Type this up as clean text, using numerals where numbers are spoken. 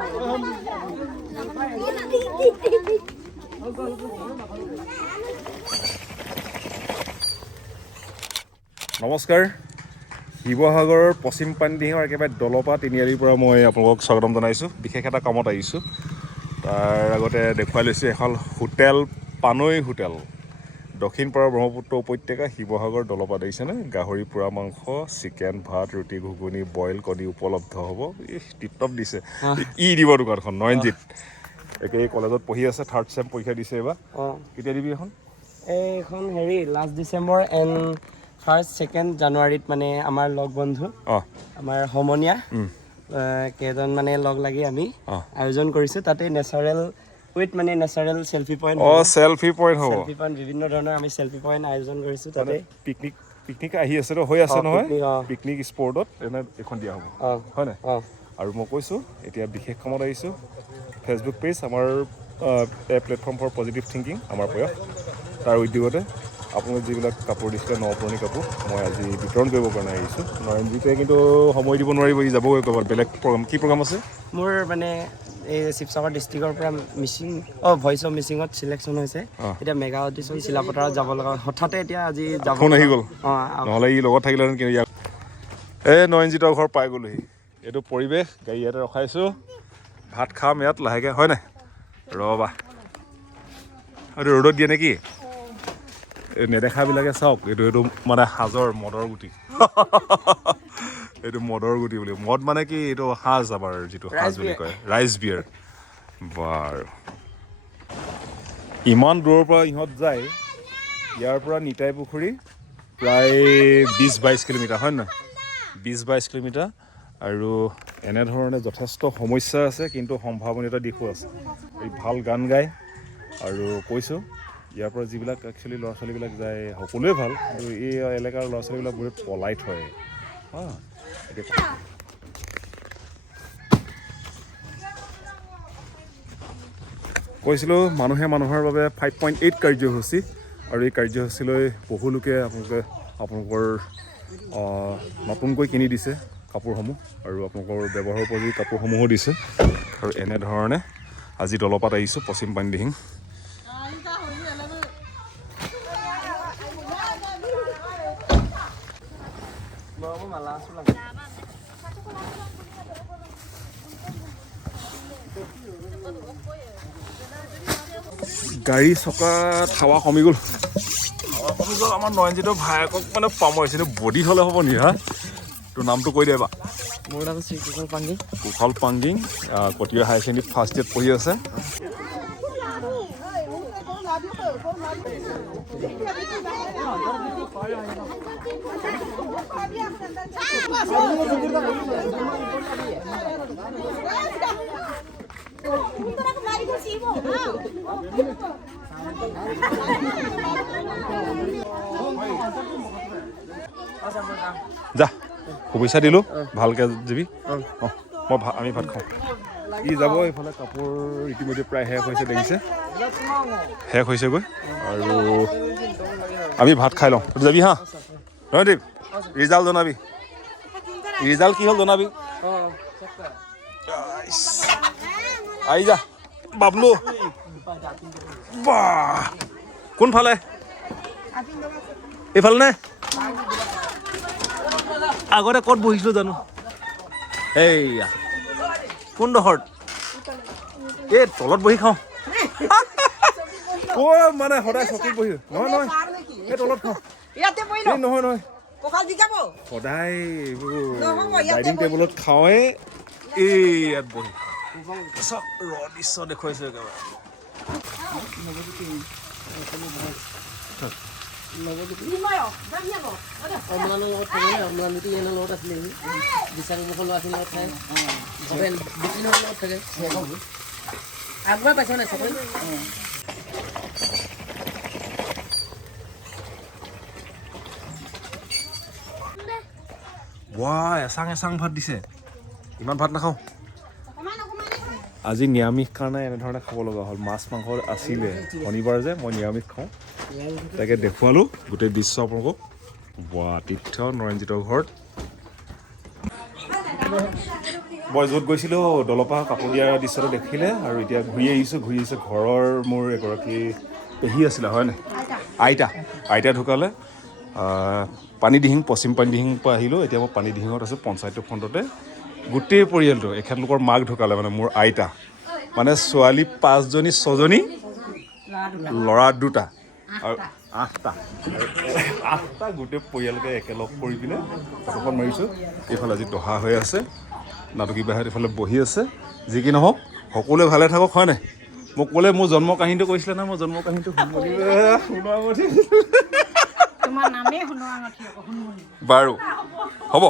নমস্কাৰ শিৱসাগৰৰ পশ্চিম পানীদিহিঙৰ একেবাৰে দলপা তিনিআলিৰ পৰা মই আপোনালোকক স্বাগতম জনাইছোঁ। বিশেষ এটা কামত আহিছোঁ। তাৰ আগতে দেখুৱাই লৈছোঁ এখন হোটেল, পানৈ হোটেল, দক্ষিণ পাৰৰ ব্ৰহ্মপুত্ৰ উপত্যকা, শিৱসাগৰ দলপা দেখিছেনে? গাহৰি পোৰা মাংস, চিকেন, ভাত, ৰুটি, ঘুগুনি, বইল কণী উপলব্ধ হ'ব। টিপটপ দিছে। ই দিব দোকানখন নয়নজিত। একে কলেজত পঢ়ি আছে, 3rd চেম পৰীক্ষা দিছে এইবাৰ। কেতিয়া দিবি এখন? এইখন হেৰি last December and 1st 2nd জানুৱাৰীত মানে আমাৰ লগ বন্ধু আমাৰ সমনীয়া কেইজন মানে লগ লাগি আমি আয়োজন কৰিছোঁ। তাতে নেচাৰেল উইথ মানে natural selfie point selfie point হ'ব। চেল্ফি পইণ্ট বিভিন্ন ধৰণৰ আমি চেল্ফি পইণ্ট আয়োজন কৰিছোঁ। তাতে পিকনিক আহি আছে তো, হৈ আছে নহয়, পিকনিক স্পটত এনে এখন দিয়া হ'ব, হয় নাই? আৰু মই কৈছোঁ এতিয়া বিশেষ কামত আহিছোঁ। ফেচবুক পেজ আমাৰ প্লেটফৰ্ম ফৰ পজিটিভ থিংকিং, আমাৰ প্ৰয়াস, তাৰ উদ্যোগতে আপোনালোকে যিবিলাক কাপোৰ দিছিলে নপুৰণি কাপোৰ মই আজি বিতৰণ কৰিবৰ কাৰণে আহিছোঁ। নয়নজিতে কিন্তু সময় দিব নোৱাৰিব, ই যাবগৈ ক'ৰবাত বেলেগ প্ৰগ্ৰাম। কি প্ৰগ্ৰাম আছে? মোৰ মানে এই শিৱসাগৰ ডিষ্ট্ৰিক্টৰ পৰা মিচিং ভইচ অফ মিচিঙত চিলেকশ্যন হৈছে। এতিয়া মেগা অডিশ্যন চিলাপথাৰত যাব লগা হঠাতে এতিয়া আজি যাব ফোন আহি গ'ল, নহ'লে ই লগত থাকিলেহেঁতেন। কিন্তু ইয়াক নয়নজিতৰ ঘৰ পাই গ'লোহি। এইটো পৰিৱেশ, গাড়ী ইয়াতে ৰখাইছোঁ, ভাত খাম ইয়াত লাহেকৈ, হয় নাই? ৰ'বা, এইটো ৰ'দত দিয়ে নেকি? এই নেদেখাবিলাকে চাওক, এইটো মানে সাজৰ মদৰ গুটি। এইটো মদৰ গুটি বুলি, মদ মানে কি, এইটো সাজ, আমাৰ যিটো সাজ বুলি কয়, ৰাইচ বিয়াৰ। বাৰু, ইমান দূৰৰ পৰা ইহঁত যায়। ইয়াৰ পৰা নিতাইপুখুৰী প্ৰায় 20-22 কিলোমিটাৰ, হয় নহয়? 20-22 কিলোমিটাৰ। আৰু এনেধৰণে যথেষ্ট সমস্যা আছে, কিন্তু সম্ভাৱনীয়তা দিশো আছে। এই ভাল গান গায়, আৰু কৈছোঁ ইয়াৰ পৰা যিবিলাক একচুৱেলি ল'ৰা ছোৱালীবিলাক যায় সকলোৱে ভাল, কিন্তু এই এলেকাৰ ল'ৰা ছোৱালীবিলাক বহুত পলাইট হয়। কৈছিলোঁ মানুহে মানুহৰ বাবে 5.8 কাৰ্যসূচী, আৰু এই কাৰ্যসূচীলৈ বহুলোকে আপোনালোকৰ নতুনকৈ কিনি দিছে কাপোৰসমূহ, আৰু আপোনালোকৰ ব্যৱহাৰৰ উপযোগী কাপোৰসমূহো দিছে। আৰু এনেধৰণে আজি দলপাত আহিছোঁ পশ্চিম পানীদিহিং। গাড়ী চকাত হাৱা কমি গ'ল, আমাৰ নয়নজিতৰ ভায়েকক মানে পাম হৈছিলে। বডি হ'লে হ'ব নি? হা, তোৰ নামটো কৈ দে বা। মোৰ নাম শ্ৰী কুশল পাংগিং, কটীয়া হায়াৰ ছেকেণ্ডেৰীত 1st ইয়েৰত পঢ়ি আছে। যা, শুভেচ্ছা দিলোঁ, ভালকৈ যাবি। আমি ভাত খাওঁ। ই যাব এইফালে, কাপোৰ ইতিমধ্যে প্ৰায় শেষ হৈছে, দেখিছে, শেষ হৈছেগৈ। আৰু আমি ভাত খাই লওঁ, যাবি হা নয়নদীপ? ৰিজাল্ট জনাবি, ৰিজাল্ট কি হ'ল জনাবি। আহি যা বাবলু। বাহ, কোনফালে? এইফালে নে? আগতে ক'ত বহিছিলোঁ জানো? এইয়া কোনডোখৰত? এই তলত বহি খাওঁ। মানে সদায় চকীত বহি, নহয় এই তলত খাওঁ। নহয় সদায় এইবোৰ ডাইনিং টেবুলত খাওঁৱে, এই ইয়াত বহি চব দৃশ্য দেখুৱাইছোঁ একেবাৰে। এচাং ভাত দিছে, ইমান ভাত নাখাওঁ। আজি নিৰামিষ কাৰণে এনেধৰণে খাব লগা হ'ল। মাছ মাংস আছিলে, শনিবাৰ যে মই নিৰামিষ খাওঁ, তাকে দেখুৱালোঁ গোটেই দৃশ্য আপোনালোকক। তীৰ্থ নয়নজিতৰ ঘৰত মই য'ত গৈছিলোঁ দলপা কাপোৰ দিয়া দৃশ্যটো দেখিলে আৰু এতিয়া ঘূৰি আহিছোঁ ঘৰৰ মোৰ এগৰাকী পেহী আছিলে হয় নাই আইতা ঢুকালে পানীদিহিং পশ্চিম পানীদিহিঙৰ পৰা আহিলোঁ এতিয়া মই পানীদিহিঙত আছোঁ পঞ্চায়তৰ ফ্ৰণ্টতে গোটেই পৰিয়ালটো এখেতলোকৰ মাক ঢুকালে মানে মোৰ আইতা মানে ছোৱালী 5জনী 6জনী ল'ৰা 2টা আৰু 8টা গোটেই পৰিয়ালকে একেলগ কৰি পিনে ফটোখন মাৰিছোঁ এইফালে আজি দহা হৈ আছে নাটকী বাহিৰত এইফালে বহি আছে যি কি নহওক সকলোৱে ভালে থাকক হয় নাই মোক ক'লে মোৰ জন্ম কাহিনীটো কৈছিলে না মই জন্ম কাহিনীটো বাৰু হ'ব